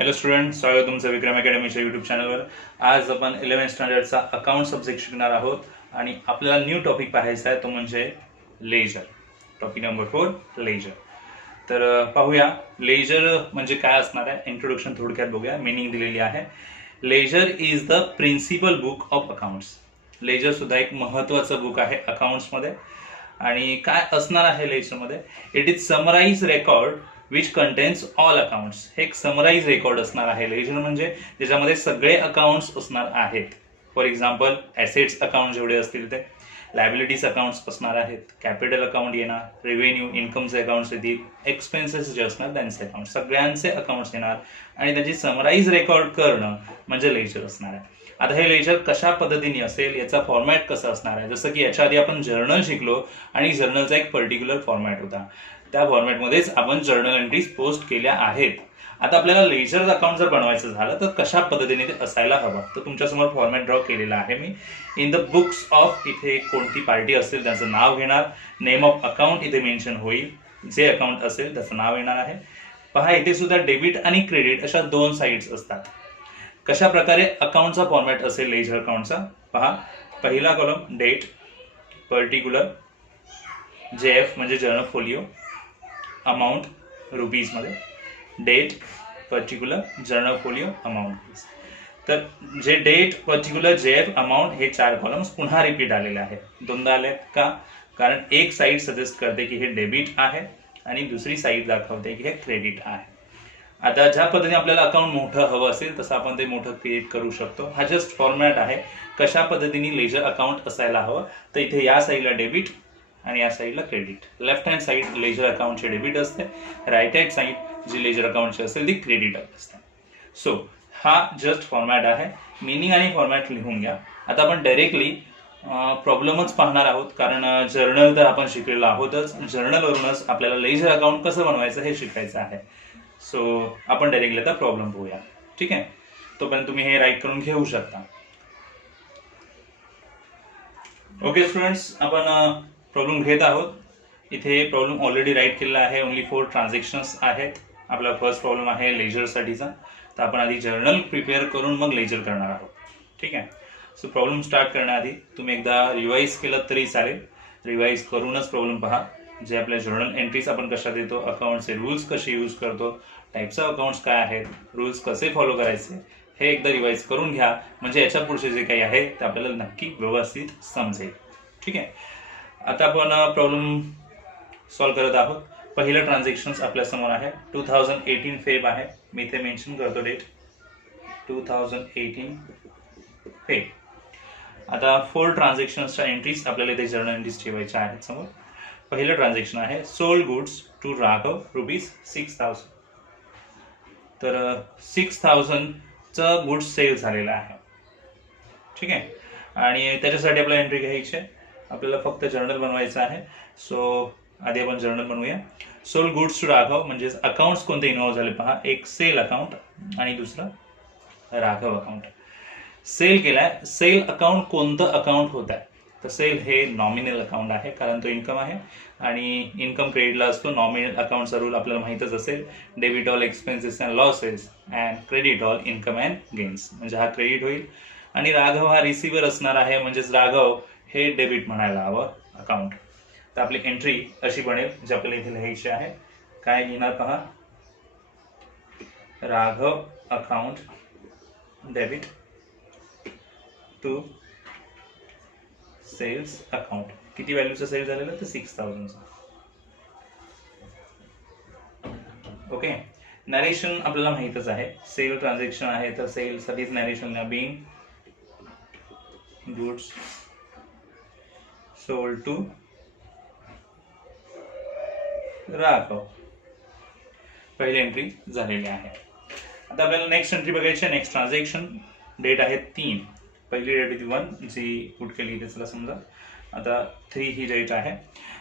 Hello student, स्वागत तुमचं विक्रम अकॅडमीच्या YouTube चॅनलवर. आज आपण 11th स्टँडर्डचा अकाउंट सब्जेक्ट शिकणार आहोत आणि आपल्याला न्यू टॉपिक पाहायचा आहे, तो म्हणजे लेजर. Topic number 4 ledger. तर पाहूया लेजर म्हणजे काय असणार आहे. इंट्रोडक्शन थोडक्यात बघूया. मिनिंग दिलेली आहे. Ledger is the principal book of accounts. Ledger सुद्धा एक महत्वाचं बुक आहे अकाउंट्समध्ये. आणि काय असणार आहे लेजरमध्ये? It is summarise record which contains all accounts. हे एक समराइज रेकॉर्ड असणार आहे लेजर म्हणजे, ज्याच्यामध्ये सगळे अकाउंट्स असणार आहेत. फॉर एक्झाम्पल ॲसेट्स अकाउंट जेवढे असतील ते, लायबिलिटीज अकाउंट्स असणार आहेत, कॅपिटल अकाउंट येणार, रेव्हेन्यू इन्कमचे अकाउंट्स येतील, एक्सपेन्सेस जे असणार त्यांचे अकाउंट, सगळ्यांचे अकाउंट्स येणार आणि त्याची समराइज रेकॉर्ड करणं म्हणजे लेजर असणार आहे. आता हे लेजर कशा पद्धतीने असेल, याचा फॉर्मॅट कसा असणार आहे? जसं की याच्या आधी आपण जर्नल शिकलो आणि जर्नलचा एक पर्टिक्युलर फॉर्मॅट होता. त्या फॉर्मॅटमध्येच आपण जर्नल एंट्रीज पोस्ट केल्या आहेत. आता आपल्याला लेजर अकाउंट जर बनवायचं झालं तर कशा पद्धतीने ते असायला हवं, तर तुमच्यासमोर फॉर्मॅट ड्रॉ केलेला आहे मी. इन द बुक्स ऑफ, इथे कोणती पार्टी असेल त्याचं नाव घेणार. नेम ऑफ अकाउंट इथे मेन्शन होईल, जे अकाउंट असेल त्याचं नाव येणार आहे. पहा, इथे सुद्धा डेबिट आणि क्रेडिट अशा दोन साइड्स असतात. कशा प्रकारे अकाउंटचा फॉर्मॅट असेल लेजर अकाउंटचा? पहा, पहिला कॉलम डेट, पर्टिक्युलर, JF म्हणजे जर्नल फोलिओ, अमाऊंट रुपीजमध्ये, date, particular, journal folio, amount. तर जे डेट, पर्टिक्युलर, JF, अमाऊंट हे 4 कॉलम्स पुन्हा रिपीट आलेले आहेत. दोनदा आले का? कारण एक साईड सजेस्ट करते की हे डेबिट आहे आणि दुसरी साईड दाखवते की हे क्रेडिट आहे. आता ज्या पद्धतीने आपल्याला अकाउंट मोठं हवं असेल तसं आपण ते मोठं क्रिएट करू शकतो. हा जस्ट फॉर्मॅट आहे कशा पद्धतीने लेजर अकाउंट असायला हवं. तर इथे या साईडला डेबिट आणि या साईडला credit. Left hand side ledger अकाउंटचे डेबिट असते, राईट हँड साईड जी लेजर अकाउंटची असेल ती क्रेडिट असते. सो हा जस्ट फॉर्मॅट आहे. मिनिंग आणि फॉर्मॅट लिहून घ्या. आता आपण डायरेक्टली प्रॉब्लेमच पाहणार आहोत, कारण जर्नल तर आपण शिकलेलो आहोतच. जर्नलवरूनच आपल्याला लेजर अकाउंट कसं बनवायचं हे शिकायचं आहे. सो आपण डायरेक्टली आता प्रॉब्लेम पाहूया. ठीक आहे, तोपर्यंत तुम्ही हे राईट करून घेऊ शकता. ओके स्टुडंट्स, आपण प्रॉब्लेम घेत आहोत. इथे प्रॉब्लेम ऑलरेडी राईट केलेला आहे. ओनली 4 ट्रान्झॅक्शन्स आहेत. आपला फर्स्ट प्रॉब्लेम आहे लेजरसाठीचा. तर आपण आधी जर्नल प्रिपेअर करून मग लेजर करणार आहोत. ठीक आहे. सो प्रॉब्लेम स्टार्ट करण्याआधी तुम्ही एकदा रिवाईज केलं तरी चालेल. रिवाईज करूनच प्रॉब्लेम पहा. जे आपल्या जर्नल एंट्रीज आपण कशा देतो, अकाउंटचे रूल्स कसे यूज करतो, टाईप्स ऑफ अकाउंट्स काय आहेत, रूल्स कसे फॉलो करायचे, हे एकदा रिवाईज करून घ्या. म्हणजे याच्या पुढचे जे काही आहे ते आपल्याला नक्की व्यवस्थित समजेल. ठीक आहे. आता आपण प्रॉब्लेम सॉल्व करत आहोत. पहिलं ट्रान्झॅक्शन आपल्या समोर आहे. 2018 फेब आहे. मी इथे मेन्शन करतो डेट 2018 फेब. आता 4 ट्रान्झॅक्शन्सच्या एंट्रीज आपल्याला इथे जर्नल एंट्रीज ठेवायच्या आहेत समोर. पहिलं ट्रान्झॅक्शन आहे सोल्ड गुड्स टू राघव ₹6,000. तर 6,000चा गुड्स सेल झालेला आहे. ठीक आहे. आणि त्याच्यासाठी आपल्याला एंट्री घ्यायची आहे. आपल्याला फक्त जर्नल बनवायचं आहे. सो आधी आपण जर्नल बनवूया. सोल्ड गुड्स टू राघव म्हणजे अकाउंट्स कोणते इन्व्हॉल्व झाले पहा. एक सेल अकाउंट आणि दुसरं राघव अकाउंट. सेल केलाय. सेल अकाउंट कोणतं अकाउंट होत आहे? तर सेल हे नॉमिनल अकाउंट आहे, कारण तो इन्कम आहे आणि इन्कम क्रेडिटला असतो. नॉमिनल अकाउंटचा रूल आपल्याला माहीतच असेल. Debit all expenses and losses and credit all income and gains. म्हणजे हा क्रेडिट होईल आणि राघव हा रिसिव्हर असणार आहे, म्हणजेच राघव हे डेबिट म्हणायला हवं अकाउंट. तर आपली एंट्री अशी बनेल जी आपल्याला इथे लिहायची आहे. काय लिहिणार पहा. Raghav account debit to sales account. किती व्हॅल्यूचं सेल झालेलं? तर 6,000चं. ओके. नरेशन आपल्याला माहितच आहे. सेल ट्रान्झॅक्शन आहे तर सेल साठीच narration being goods sold to Raghav. पहिली एंट्री झालेली आहे. आता आपल्याला नेक्स्ट एंट्री बघायची आहे. नेक्स्ट ट्रान्झॅक्शन डेट आहे 3. पहिली डेट होती 1 जी पुट केली इथे चला समजा. आता 3 ही डेट आहे.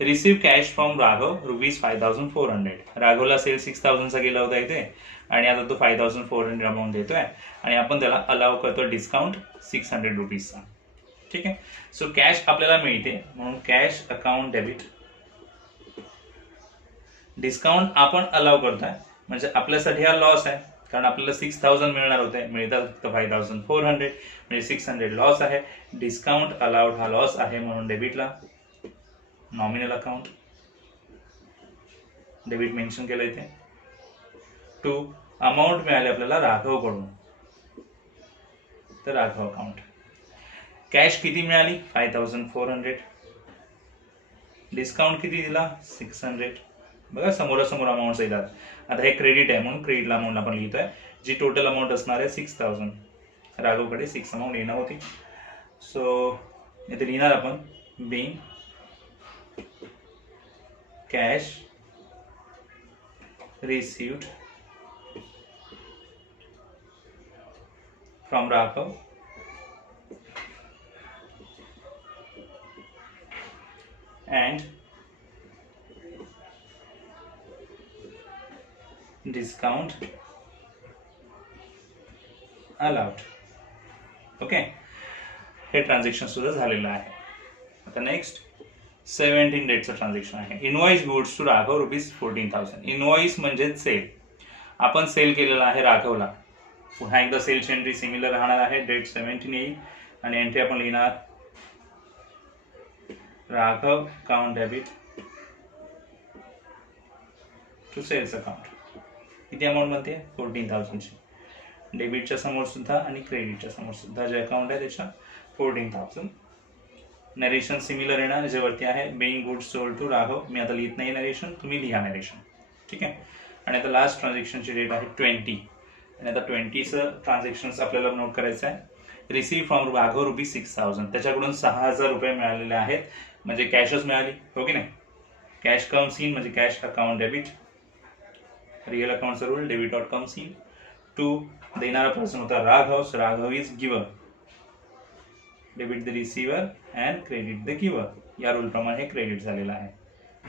Receive cash from Raghav ₹5,400. राघवला सेल 6,000चा गेला होता इथे आणि आता तो 5,400 अमाऊंट देतोय आणि आपण त्याला अलाव करतो डिस्काउंट ₹600चा. ठीक आहे. सो कॅश आपल्याला मिळते म्हणून कॅश अकाउंट डेबिट. डिस्काउंट आपण अलाव करतोय म्हणजे आपल्यासाठी हा लॉस आहे. कारण आपल्याला 6000 मिळणार होते, मिळतात फक्त 5400, म्हणजे 600 लॉस आहे. डिस्काउंट अलाउड हा लॉस आहे म्हणून डेबिटला. नॉमिनल अकाउंट डेबिट मेन्शन केलं इथे. 2 अमाऊंट मिळाली आपल्याला राघव कडून, तर राघव अकाउंट. कॅश किती मिळाली 5400. डिस्काउंट किती दिला 600. बघा समोरासमोर अमाऊंट येतात. आता हे क्रेडिट आहे म्हणून क्रेडिटला अमाऊंट आपण लिहितोय. जी टोटल अमाऊंट असणार आहे 6000. राघवकडे 6 अमाऊंट येणार होती. सो इथे लिहिणार आपण being cash received from Raghav and discount allowed. Okay, हे ट्रान्झॅक्शन सुद्धा झालेलं आहे. आता नेक्स्ट 17 डेटचं ट्रान्झॅक्शन आहे. Invoice goods to Raghav ₹14,000. Invoice म्हणजे सेल. आपण सेल केलेला आहे राघवला. पुन्हा एकदा सेलची एंट्री सिमिलर राहणार आहे. डेट 17 येईल आणि एंट्री आपण लिहिणार Raghav account debit to sales account. किती अमाऊंट म्हणते 14,000 ची. डेबिटच्या समोर सुद्धा आणि क्रेडिटच्या समोर सुद्धा जे अकाउंट आहे त्याच्या 14,000. नरेशन सिमिलर येणार जे वरती आहे. Being goods sold to Raghav. मी आता लिहित नाही नरेशन, तुम्ही लिहा नरेशन. ठीक आहे. आणि आता लास्ट ट्रान्झॅक्शनची डेट आहे 20. आणि आता 20चं ट्रान्झॅक्शन आपल्याला नोट करायचं आहे. Receive from Raghav ₹6,000. त्याच्याकडून 6,000 रुपये मिळालेले आहेत, म्हणजे कॅशच मिळाली, हो की नाही. कॅश कम्स इन म्हणजे कॅश अकाउंट डेबिट. रिअल अकाउंटचा rule debit dot comes in. 2 देणारा पर्सन होता Raghav. Raghav is giver. Debit the receiver and credit the giver. या रूल प्रमाणे हे क्रेडिट झालेलं आहे.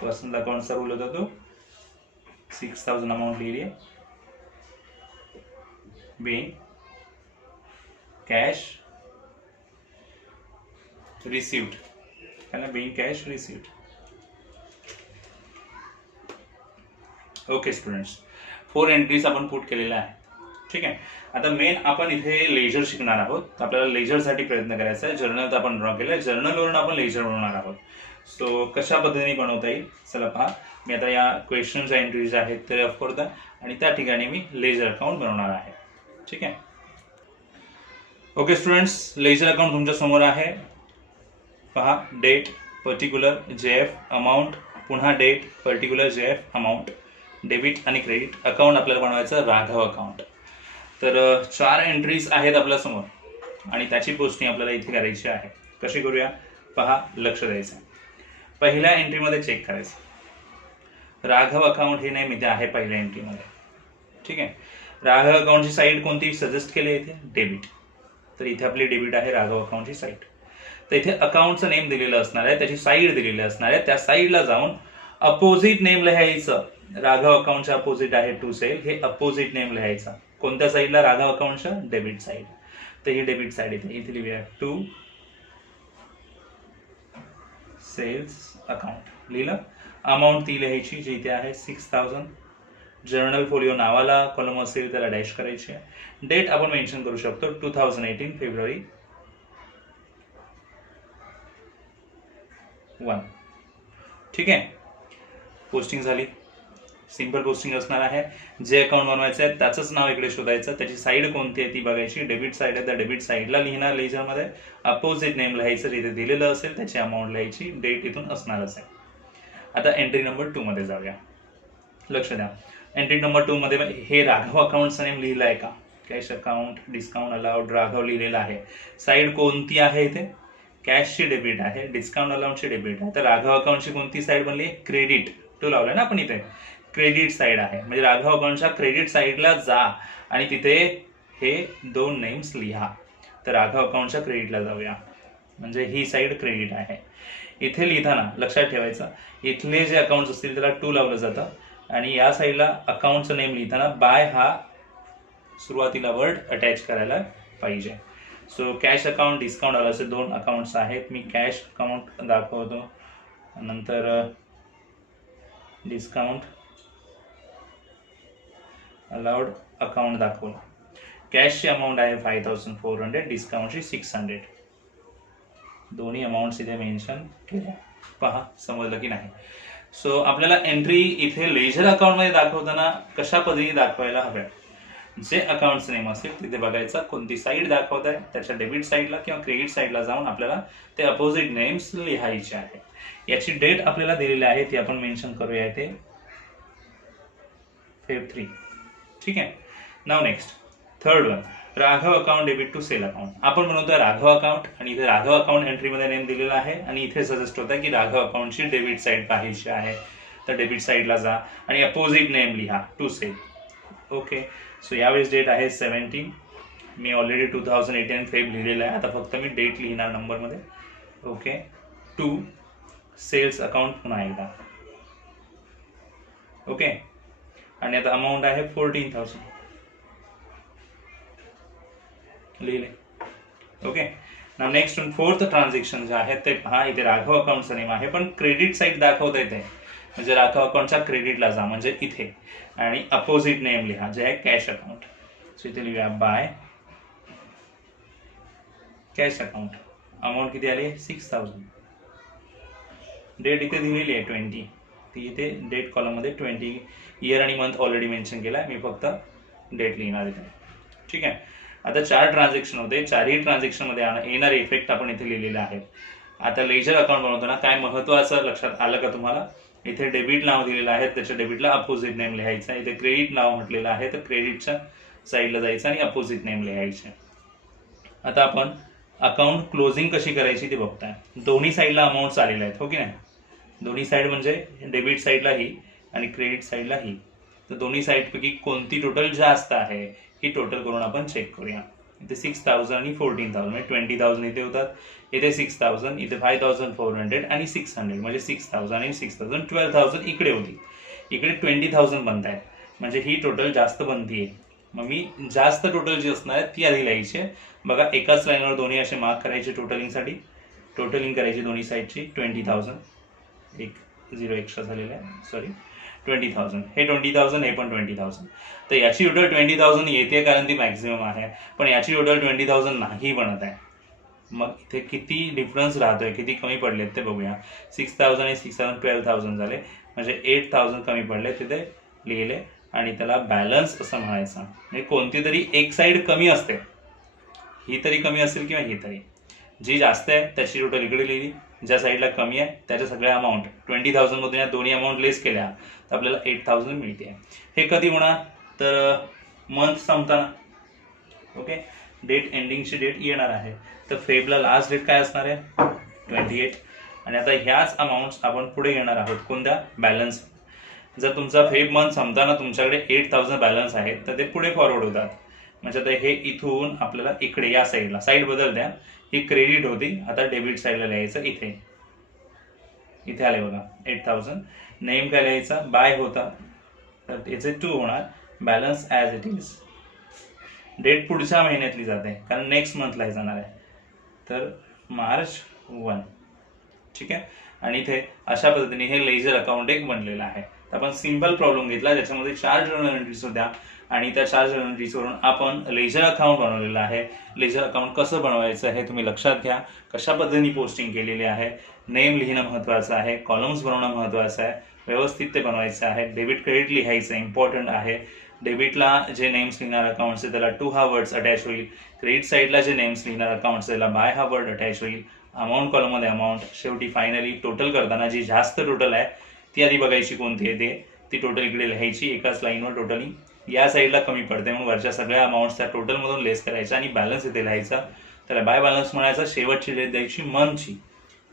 पर्सनल अकाउंटचा रूल होता तो. 6,000 अमाऊंट लिहिली आहे. Being cash received. Being cash received. Okay students, 4 entries आपण पुट केलेल्या आहे. ठीक आहे. आता मेन आपण इथे लेजर शिकणार आहोत. आपल्याला लेजरसाठी प्रयत्न करायचा आहे. जर्नल तर आपण ड्रॉ केलंय, जर्नलवरून आपण लेजर बनवणार आहोत. सो कशा पद्धतीने बनवता येईल चला पहा. मी आता या क्वेश्चनच्या एंट्रीज आहेत ते रफ करतो आणि त्या ठिकाणी मी लेजर अकाउंट बनवणार आहे. ठीक आहे. ओके स्टुडंट्स, लेजर अकाउंट तुमच्या समोर आहे. पहा, डेट पर्टिक्युलर JF अमाऊंट, पुन्हा date particular JF amount, debit आणि क्रेडिट. अकाउंट आपल्याला बनवायचं राघव अकाउंट. तर 4 एंट्रीज आहेत आपल्या समोर आणि त्याची पोस्टिंग आपल्याला इथे करायची आहे. कशी करूया पहा, लक्ष द्यायचं. पहिल्या एंट्रीमध्ये चेक करायचं. राघव अकाउंट हे नेम इथे आहे पहिल्या एंट्रीमध्ये. ठीक आहे. राघव अकाउंटची साईड कोणती सजेस्ट केली इथे डेबिट. तर इथे आपली डेबिट आहे राघव अकाउंटची साईड. तर इथे अकाउंटचं नेम दिलेलं असणार आहे, त्याची साईड दिलेली असणार आहे. त्या साईडला जाऊन अपोजिट नेम लिहायचं. राघव अकाउंटच्या अपोजिट आहे टू सेल. हे अपोजिट नेम लिहायचा. कोणत्या साईडला राघव अकाउंटच्या डेबिट साईड. तर ही डेबिट साईड इथे लिहूया टू सेल्स अकाउंट. लिहिलं. अमाऊंट ती लिहायची जी इथे आहे 6,000. जर्नल फोलिओ नावाला कॉलम असेल त्याला डॅश करायची आहे. डेट आपण मेन्शन करू शकतो 2018 फेब्रुवारी 1. ठीक आहे. पोस्टिंग झाली. सिंपल पोस्टिंग असणार आहे. जे अकाउंट बनवायचं आहे त्याचंच नाव इकडे शोधायचं. त्याची साईड कोणती आहे ती बघायची. डेबिट साईड आहे, त्या डेबिट साईडला लिहिणार लेजरमध्ये. अपोजिट नेम लिहायचं जिथे दिलेलं असेल त्याची अमाऊंट लिहायची. डेट इथून असणारच आहे. आता एंट्री नंबर 2 मध्ये जाऊया. लक्ष द्या. एंट्री नंबर 2 मध्ये हे राघव अकाउंटचं नेम लिहिलं आहे का. Cash account discount allowed Raghav लिहिलेलं आहे. साईड कोणती आहे इथे कॅशची डेबिट आहे, डिस्काउंट अलाउंटची डेबिट आहे. तर राघव अकाउंटची कोणती साईड बनली क्रेडिट. टू लावलाय ना आपण इथे. क्रेडिट साईड आहे म्हणजे राघव अकाउंटच्या क्रेडिट साईडला जा आणि तिथे हे 2 नेम्स लिहा. तर राघव अकाउंटच्या क्रेडिटला जाऊया म्हणजे ही साईड क्रेडिट आहे. इथे लिहिताना लक्षात ठेवायचं इथले जे अकाउंट असतील त्याला टू लावलं जातं आणि या साईडला अकाउंटचं नेम लिहिताना बाय हा सुरुवातीला वर्ड अटॅच करायला पाहिजे. सो कॅश अकाउंट डिस्काउंट आलं असे 2 अकाउंट्स आहेत. मी कॅश अकाउंट दाखवतो नंतर डिस्काउंट अलाउड अकाउंट दाखवलं. कॅशची अमाऊंट आहे 5400, डिस्काउंटची 600. दोन्ही अमाऊंट इथे मेन्शन केल्या. पहा समजलं की नाही. सो आपल्याला एंट्री इथे लेजर अकाउंटमध्ये दाखवताना कशा पद्धतीने दाखवायला हव्या. जे अकाउंटचं नेम असेल तिथे बघायचं कोणती साईड दाखवत आहे, त्याच्या डेबिट साईडला किंवा क्रेडिट साईडला जाऊन आपल्याला ते अपोजिट नेम्स लिहायचे आहे. याची डेट आपल्याला दिलेली आहे ती आपण मेन्शन करूया इथे Feb 3. ठीक आहे. नाव next third one, Raghav account debit to sale account. आपण बनवतोय राघव अकाउंट आणि इथे राघव अकाउंट एंट्रीमध्ये नेम दिलेला आहे आणि इथे सजेस्ट होत आहे की राघव अकाउंटची डेबिट साईड पाहायची आहे. तर डेबिट साईडला जा आणि अपोजिट नेम लिहा टू सेल. ओके. सो यावेळेस डेट आहे 17. मी ऑलरेडी 2018 फेब लिहिलेलं आहे. आता फक्त मी डेट लिहिणार नंबरमध्ये. ओके. टू सेल्स अकाउंट पुन्हा एकदा. ओके. आणि आता अमाऊंट आहे 14,000 लिहिले. ओके. ना नेक्स्ट फोर्थ ट्रान्झॅक्शन जे आहे ते पहा. इथे राघव अकाउंटचं नेम आहे पण क्रेडिट साईड दाखवता येते म्हणजे राघव अकाउंटच्या क्रेडिटला जा म्हणजे इथे आणि अपोजिट नेम लिहा जे आहे कॅश अकाउंट. सो इथे लिहूया बाय कॅश अकाउंट. अमाऊंट किती आली आहे 6,000. डेट इथे दिलेली आहे 20. ती इथे डेट कॉलममध्ये 20 इयर आणि मंथ ऑलरेडी मेन्शन केला आहे. मी फक्त डेट लिहिणार इथे. ठीक आहे. आता 4 ट्रान्झॅक्शन होते. 4ही ट्रान्झॅक्शनमध्ये येणारे इफेक्ट आपण इथे लिहिलेले आहेत. आता लेजर अकाउंट बनवताना काय महत्त्वाचं लक्षात आलं का तुम्हाला. इथे डेबिट नाव दिलेलं आहे त्याच्या डेबिटला अपोजिट नेम लिहायचं आहे. इथे क्रेडिट नाव म्हटलेलं आहे तर क्रेडिटच्या साईडला जायचं आणि अपोजिट नेम लिहायचे. आता आपण अकाउंट क्लोजिंग कशी करायची ते बघताय. दोन्ही साईडला अमाऊंट्स आलेले आहेत हो की नाही. दोन्ही साईड म्हणजे डेबिट साईडला ही आणि क्रेडिट साईडला ही. तर दोन्ही साईडपैकी कोणती टोटल जास्त आहे ही टोटल करून आपण चेक करूया. इथे 6,000 आणि 14,000 म्हणजे 20,000 इथे होतात. इथे 6,000, इथे 5,400 आणि 600 म्हणजे 6,000 आणि 6,000 12,000 इकडे होती. इकडे 20,000 बनत आहेत म्हणजे ही टोटल जास्त बनतीये. मग मी जास्त टोटल जी असणार आहे ती आधी लिहायची. बघा एकाच लाईनवर दोन्ही असे मार्क करायचे टोटलिंगसाठी. टोटलिंग करायची दोन्ही साईडची. 20,000 एक 0 एक्स्ट्रा झालेला आहे सॉरी 20,000. हे 20,000 हे पण 20,000. तर याची टोटल 20,000 येते कारण ती मॅक्झिमम आहे पण याची टोटल 20,000 नाही बनत आहे. मग इथे किती डिफरन्स राहतोय किती कमी पडलेत ते बघूया. 6,000 आणि 6,000 12,000 झाले म्हणजे 8,000 कमी पडले तिथे लिहिले आणि त्याला बॅलन्स असं म्हणायचं. म्हणजे कोणती तरी एक साईड कमी असते. ही तरी कमी असेल किंवा ही तरी. जी जास्त आहे त्याची टोटल इकडे लिहिली. ज्या साईडला कमी आहे त्याच्या सगळ्या अमाऊंट 20,000 मधून या दोन्ही अमाऊंट लेस केल्या तर आपल्याला 8,000 मिळते. हे कधी होणार तर मंथ संपताना. ओके. डेट एंडिंगची डेट येणार आहे तर फेबला लास्ट डेट काय असणार आहे 28. आणि आता ह्याच अमाऊंट्स आपण पुढे घेणार आहोत कोणत्या बॅलन्स. जर तुमचा फेब मंथ संपताना तुमच्याकडे 8,000 बॅलन्स आहे तर ते पुढे फॉरवर्ड होतात. म्हणजे आता हे इथून आपल्याला इकडे या साईडला साईड बदल द्या. ही क्रेडिट होती आता डेबिट साईडला लिहायचं. इथे इथे आले बघा 8,000. नेम काय लिहायचा बाय होता तर त्याचे 2 होणार. Balance as it is. Date पुढच्या महिन्यातली जाते कारण नेक्स्ट मंथला जाणार आहे तर March 1. ठीक आहे. आणि इथे अशा पद्धतीने हे लेजर अकाउंट एक बनलेलं आहे. आपण सिंपल प्रॉब्लेम घेतला ज्याच्यामध्ये 4 जर्नल एंट्रीज होत्या आणि त्या 4 जर्नल एंट्रीज वरून आपण लेजर अकाउंट बनवलेलं आहे. लेजर अकाउंट कसं बनवायचं हे तुम्ही लक्षात घ्या. कशा पद्धतीने पोस्टिंग केलेली आहे. नेम लिहिणं महत्त्वाचं आहे. कॉलम्स बनवणं महत्त्वाचं आहे. व्यवस्थित ते बनवायचं आहे. डेबिट क्रेडिट लिहायचं इम्पॉर्टंट आहे. डेबिटला जे नेम्स लिहिणार अकाउंट्स त्याला टू हा वर्ड्स अटॅच होईल. क्रेडिट साईडला जे नेम्स लिहिणार अकाउंट्स त्याला बाय हा वर्ड अटॅच होईल. अमाऊंट कॉलममध्ये अमाऊंट. शेवटी फायनली टोटल करताना जी जास्त टोटल आहे ती आधी बघायची कोणती आहे ती टोटल इकडे लिहायची एकाच लाईनवर. टोटली या साईडला कमी पडते म्हणून वरच्या सगळ्या अमाऊंट्स त्या टोटलमधून लेस करायच्या आणि बॅलन्स इथे लिहायचा. त्याला बाय बॅलन्स म्हणायचा. शेवटची डेट द्यायची मंथची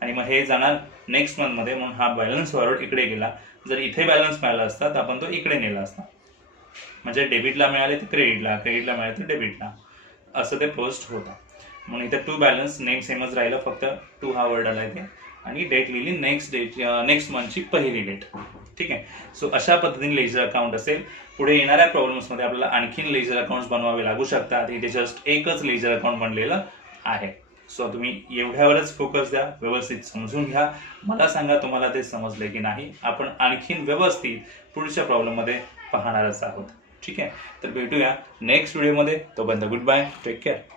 आणि मग हे जाणार नेक्स्ट मंथमध्ये म्हणून हा बॅलन्स फॉरवर्ड इकडे गेला. जर इथे बॅलन्स मिळाला असता तर आपण तो इकडे नेला असता. म्हणजे डेबिटला मिळाले तर क्रेडिटला, क्रेडिटला मिळाले तर डेबिटला असं ते पोस्ट होतं. म्हणून इथे टू बॅलन्स नेम सेमच राहिलं फक्त 2 हा वर्ड आला इथे आणि डेट लिहिली नेक्स्ट मंथची पहिली डेट. ठीक आहे. सो अशा पद्धतीने लेजर अकाउंट असेल. पुढे येणाऱ्या प्रॉब्लेम्समध्ये आपल्याला आणखीन लेजर अकाउंट्स बनवावे लागू शकतात. इथे जस्ट एकच लेजर अकाउंट बनलेलं आहे. सो तुम्ही एवढ्यावरच फोकस द्या. व्यवस्थित समजून घ्या. मला सांगा तुम्हाला ते समजले की नाही. आपण आणखीन व्यवस्थित पुढच्या प्रॉब्लेममध्ये पाहणारच आहोत. ठीक आहे. तर भेटूया नेक्स्ट व्हिडिओमध्ये. तोपर्यंत गुड बाय, टेक केअर.